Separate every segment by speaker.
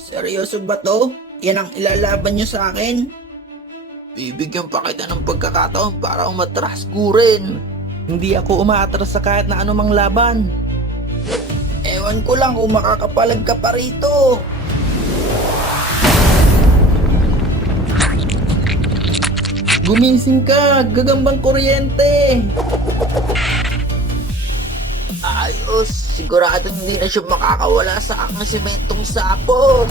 Speaker 1: Seryoso ba to? Yan ang ilalaban nyo sa akin? Bibigyan pa kita ng pagkakataon para umatras, Guren. Hindi ako umaatras sa kahit na anumang laban. Ewan ko lang kung makakapalag ka pa rito. Gumising ka, gagambang kuryente. Ayos, sigurado hindi na siya makakawala sa aking sementong sapot.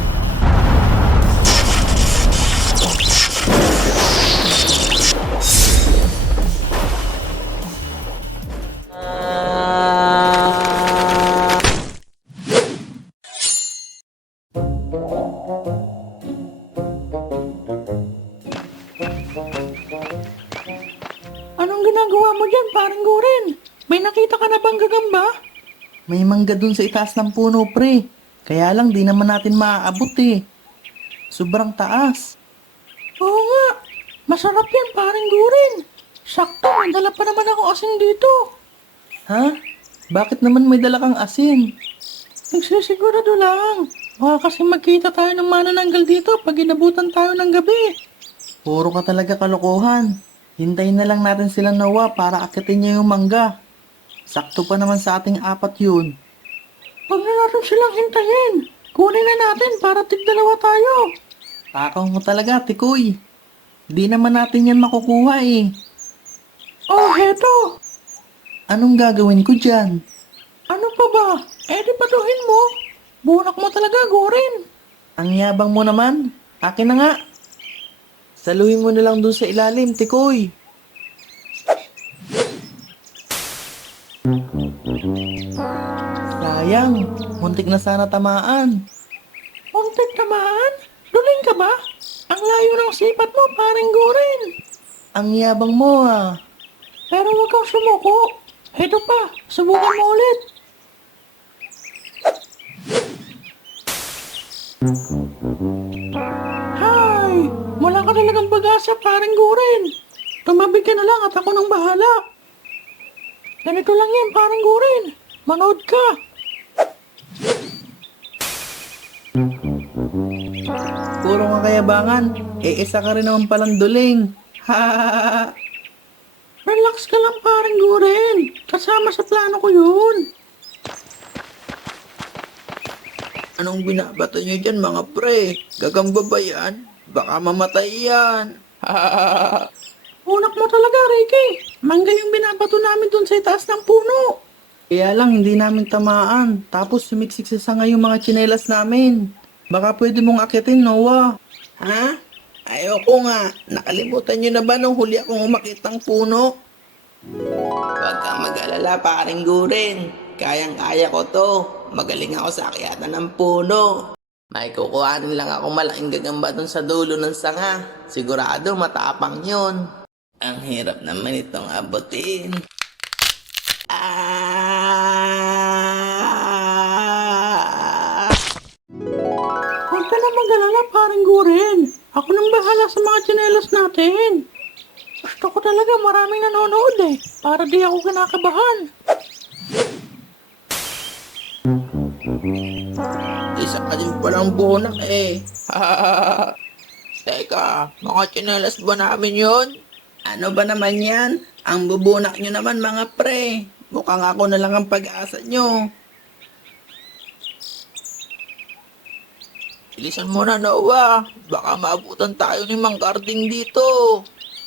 Speaker 2: Anong ginagawa mo dyan, paring Guren? May nakita ka na bang gagamba?
Speaker 1: May mangga dun sa itaas ng puno, pre. Kaya lang di naman natin maaabot eh. Sobrang taas.
Speaker 2: Oo nga, masarap yan, paring Guren. Sakto, may dala pa naman ako asin dito.
Speaker 1: Ha? Bakit naman may dala kang asin?
Speaker 2: Nagsisigurado lang. Baka kasi magkita tayo ng manananggal dito pag inabutan tayo ng gabi.
Speaker 1: Puro ka talaga kalokohan. Hintayin na lang natin sila Noah para akitin niya yung mangga. Sakto pa naman sa ating apat yun.
Speaker 2: Huwag na natin silang hintayin. Kunin na natin para tigdalawa tayo.
Speaker 1: Takaw mo talaga, Tikoy. Di naman natin yan makukuha eh.
Speaker 2: Oh, heto.
Speaker 1: Anong gagawin ko dyan?
Speaker 2: Ano pa ba? Di patuhin mo. Bunak mo talaga, Guren.
Speaker 1: Ang yabang mo naman. Akin na nga. Saluhin mo na lang dun sa ilalim, Tikoy. Sayang, muntik na sana tamaan.
Speaker 2: Muntik tamaan? Duling ka ba? Ang layo ng sipat mo, paring Guren.
Speaker 1: Ang yabang mo ah.
Speaker 2: Pero huwag kang sumuko. Heto pa, subukan mo ulit. Hay! Wala ka talagang pag-asa, paring Guren. Tumabi ka na lang at ako nang bahala. Ganito lang yan, paring Guren. Manood ka.
Speaker 1: Puro ka kayabangan. Isa ka rin naman palang duling. Ha!
Speaker 2: Relax ka lang, paring Guren. Kasama sa plano ko yun.
Speaker 1: Anong binabato nyo dyan mga pre? Gagamba ba yan? Baka mamatay yan.
Speaker 2: Unak mo talaga, Ricky. Mangga yung binabato namin dun sa itaas ng puno.
Speaker 1: Kaya lang hindi namin tamaan. Tapos sumiksik sa sanga yung mga tsinelas namin. Baka pwede mong akitin, Noah. Ha? Ayoko nga. Nakalimutan nyo na ba nung huli akong umakitang puno? Huwag kang mag-alala, paring Guren. Kayang-kaya ko to. Magaling ako sa akyatan ng puno. May kukuhanin lang ako malaking gagamba dun sa dulo ng sanga. Sigurado matapang yun. Ang hirap naman itong abutin. Ah!
Speaker 2: Huwag ka na mag-alala, paring Guren. Ako nang bahala sa mga tsinelas natin. Gusto ko talaga maraming nanonood eh. Para di ako kinakabahan.
Speaker 1: Isa ka din palang bunak eh. Teka, mga tsinelas ba namin yun? Ano ba naman yan? Ang bubunak nyo naman mga pre. Mukhang ako na lang ang pag-asa nyo. Bilisan mo na, Noah. Baka maabutan tayo ni Mang Karding dito.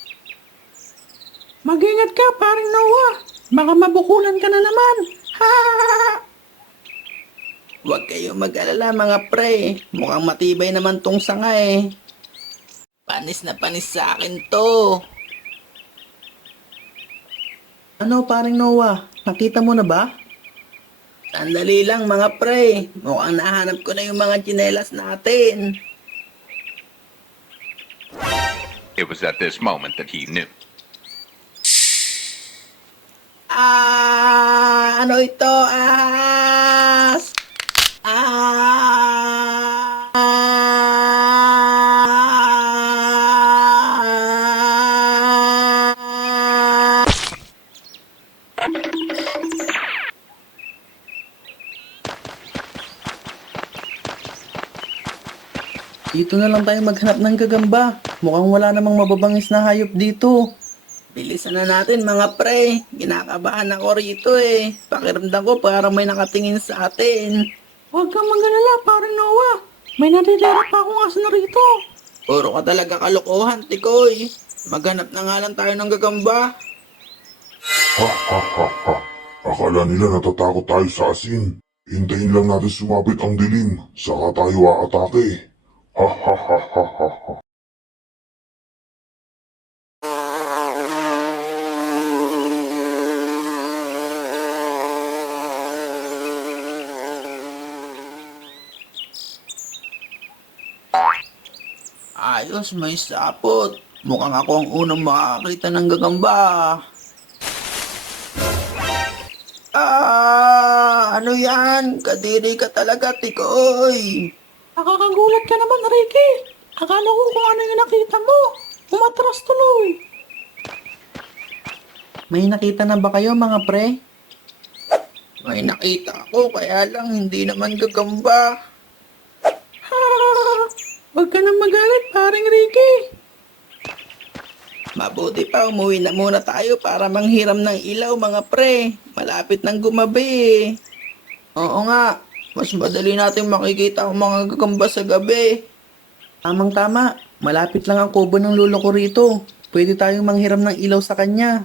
Speaker 2: Mag-ingat ka, paring Noah. Baka mabukulan ka na naman. Ha!
Speaker 1: Huwag kayong mag-alala mga pre. Mukhang matibay naman tong sanga eh. Panis na panis sa akin to. Ano paring Noah? Nakita mo na ba? Sandali lang mga pre. Mukhang nahanap ko na yung mga tsinelas natin.
Speaker 3: It was at this moment that he knew.
Speaker 1: Ano ito? Ahas! Dito na lang tayo maghanap ng gagamba. Mukhang wala namang mababangis na hayop dito. Bilisan na natin mga pre. Kinakabahan ako rito eh. Pakiramdam ko parang may nakatingin sa atin.
Speaker 2: Huwag kang magalala, paring Noah. May nadidera pa akong aso na rito.
Speaker 1: Puro ka talaga kalokohan, Tikoy. Maghanap na nga lang tayo ng gagamba.
Speaker 4: Ha ha ha ha. Akala nila natatakot tayo sa asin. Hintayin lang natin sumapit ang dilim, saka tayo aatake. Ha ha ha ha ha ha.
Speaker 1: Ayos, may sapot. Mukhang ako ang unang makakita ng gagamba. Ano yan? Kadiri ka talaga, Tikoy.
Speaker 2: Nakakagulat ka naman, Ricky. Akala ko kung ano yung nakita mo. Umatras tuloy.
Speaker 1: May nakita na ba kayo, mga pre? May nakita ako, kaya lang hindi naman gagamba.
Speaker 2: Huwag ka nang magalit, paring Ricky.
Speaker 1: Mabuti pa, umuwi na muna tayo para manghiram ng ilaw, mga pre. Malapit nang gumabi. Oo nga, mas madali natin makikita ang mga gagamba sa gabi. Tamang-tama, malapit lang ang kubo ng lolo ko rito. Pwede tayong manghiram ng ilaw sa kanya.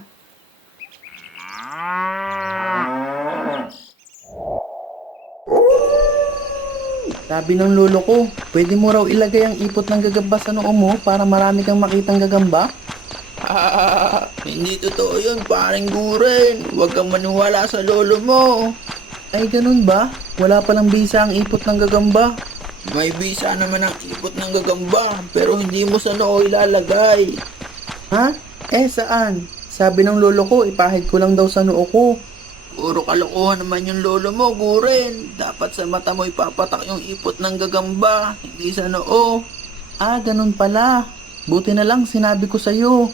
Speaker 1: Sabi ng lolo ko, pwede mo raw ilagay ang ipot ng gagamba sa noo mo para marami kang makitang gagamba? Hindi totoo yun, paring guren. Huwag kang maniwala sa lolo mo. Ay, ganun ba? Wala palang bisa ang ipot ng gagamba. May bisa naman ang ipot ng gagamba, pero hindi mo sa noo ilalagay. Ha? Eh, saan? Sabi ng lolo ko, ipahid ko lang daw sa noo ko. Puro kalokohan naman yung lolo mo, guren. Dapat sa mata mo ipapatak yung ipot ng gagamba, hindi sa noo. Ah, ganun pala. Buti na lang sinabi ko sa'yo.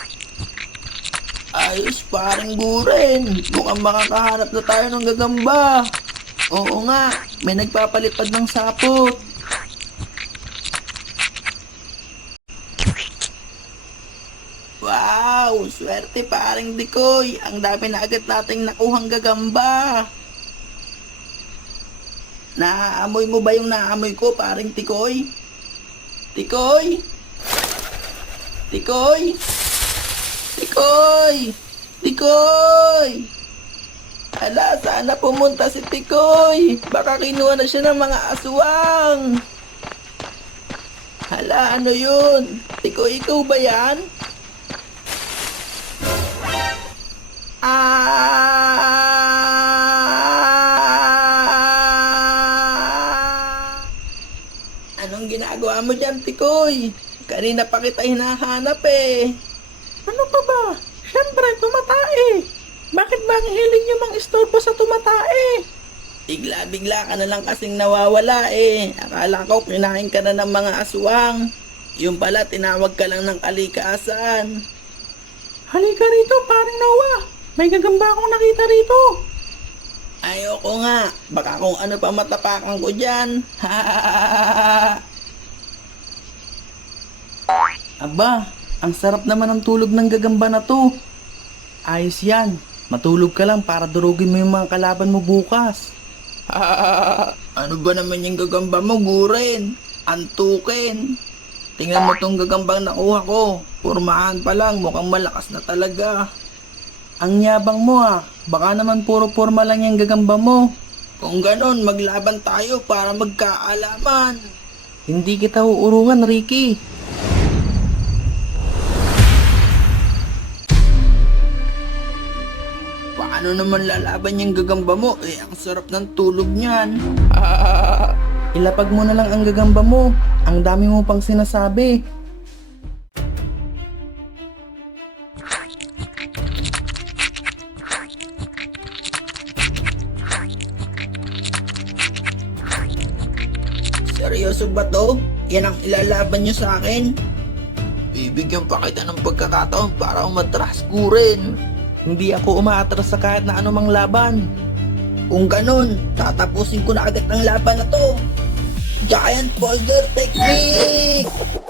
Speaker 1: Ayos, parang guren. Mukhang makakahanap na tayo ng gagamba. Oo nga, may nagpapalipad ng sapot. Wow, swerte paring Dikoy. Ang dami na agad nating nakuhang gagamba. Naaamoy mo ba yung naamoy ko, paring Tikoy? Tikoy? Tikoy? Tikoy! Tikoy! Hala, sana pumunta si Tikoy. Baka kinuha na siya ng mga aswang. Hala, ano yun? Tikoy, ikaw ba yan? Anong ginagawa mo dyan, Tikoy? Kanina pa kita hinahanap eh.
Speaker 2: Ano pa ba? Siyempre, tumatae. Bakit ba ang hiling niyo mang istorbo sa tumatae?
Speaker 1: Bigla-bigla ka na lang kasing nawawala eh. Akala ko kinain ka na ng mga aswang. Yung pala, tinawag ka lang ng kalikasan.
Speaker 2: Halika rito, paring Noah. May gagamba akong nakita rito.
Speaker 1: Ayoko nga. Baka kung ano pa matapakan ko dyan. Aba, ang sarap naman ng tulog ng gagamba na to. Ayos yan. Matulog ka lang para durugin mo yung mga kalaban mo bukas. Ano ba naman yung gagamba mo, guren? Antukin. Tingnan mo tong gagambang nakuha ko. Purmahan pa lang, mukhang malakas na talaga. Ang yabang mo ah. Baka naman puro porma lang yung gagamba mo. Kung ganon, maglaban tayo para magkaalaman. Hindi kita uurungan, Ricky. Paano naman lalaban yung gagamba mo? Eh, ang sarap ng tulog niyan. Ilapag mo na lang ang gagamba mo. Ang dami mo pang sinasabi. Seryoso ba to? Yan ang ilalaban nyo sa akin? Bibigyan pa kita ng pagkakataon para umatras, guren. Hindi ako umaatras sa kahit na anumang laban. Kung ganun, tatapusin ko na agad ang laban na to. Giant Boulder Technique!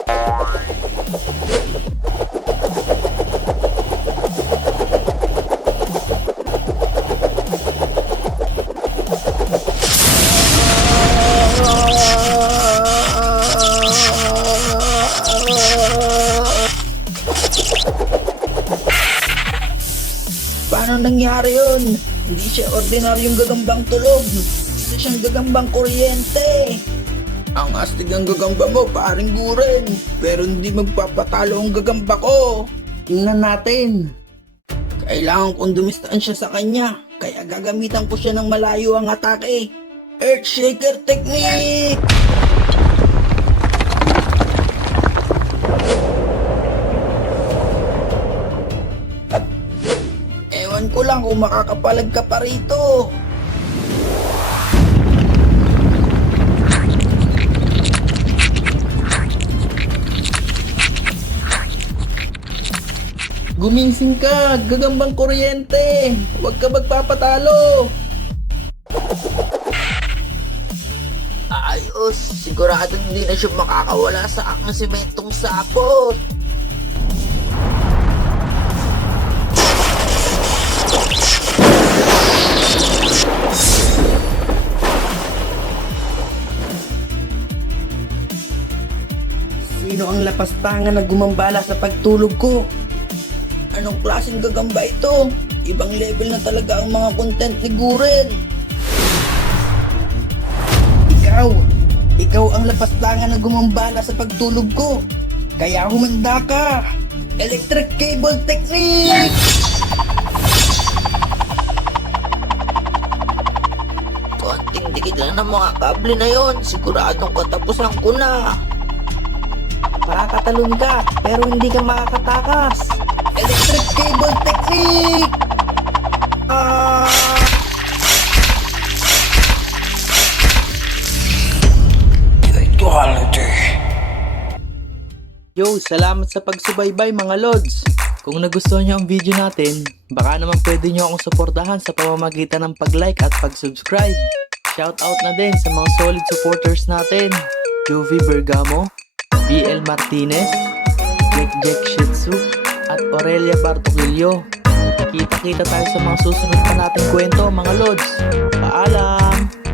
Speaker 1: Paano nangyari yun? Hindi siya ordinaryong gagambang tulog. Isa siyang gagambang kuryente. Ang astig ang gagamba mo, paring guren. Pero hindi magpapatalo ang gagamba ko. Tingnan natin. Kailangan kong dumistansya sa kanya. Kaya gagamitan ko siya ng malayo ang atake. Earthshaker Technique! Ewan ko lang kung makakapalag ka pa rito. Gumising ka, gagambang kuryente. Huwag ka magpapatalo. Ayos, sigurado hindi na siya makakawala sa aking sementong sapot. Sino ang lapastangan na gumambala sa pagtulog ko? Anong klaseng gagamba ito? Ibang level na talaga ang mga content ni Guren. Ikaw ang lapastangan na gumambala sa pagtulog ko. Kaya humanda ka. Electric Cable Technique! Konting dikit lang ng mga kable na yon, siguradong katapusan ko na. Makakatalon ka, pero hindi ka makakatakas. Electric Cable Technique! Yo, salamat sa pagsubaybay mga Lods. Kung nagustuhan nyo ang video natin, baka naman pwede nyo akong suportahan sa pamamagitan ng pag-like at pag-subscribe. Shoutout na din sa mga solid supporters natin. Jovi Bergamo, BL Martinez, Jack Shitsu, at Aurelia Bartoquillo. Kita-kita tayo sa mga susunod pa nating kwento mga Lods. Paalam!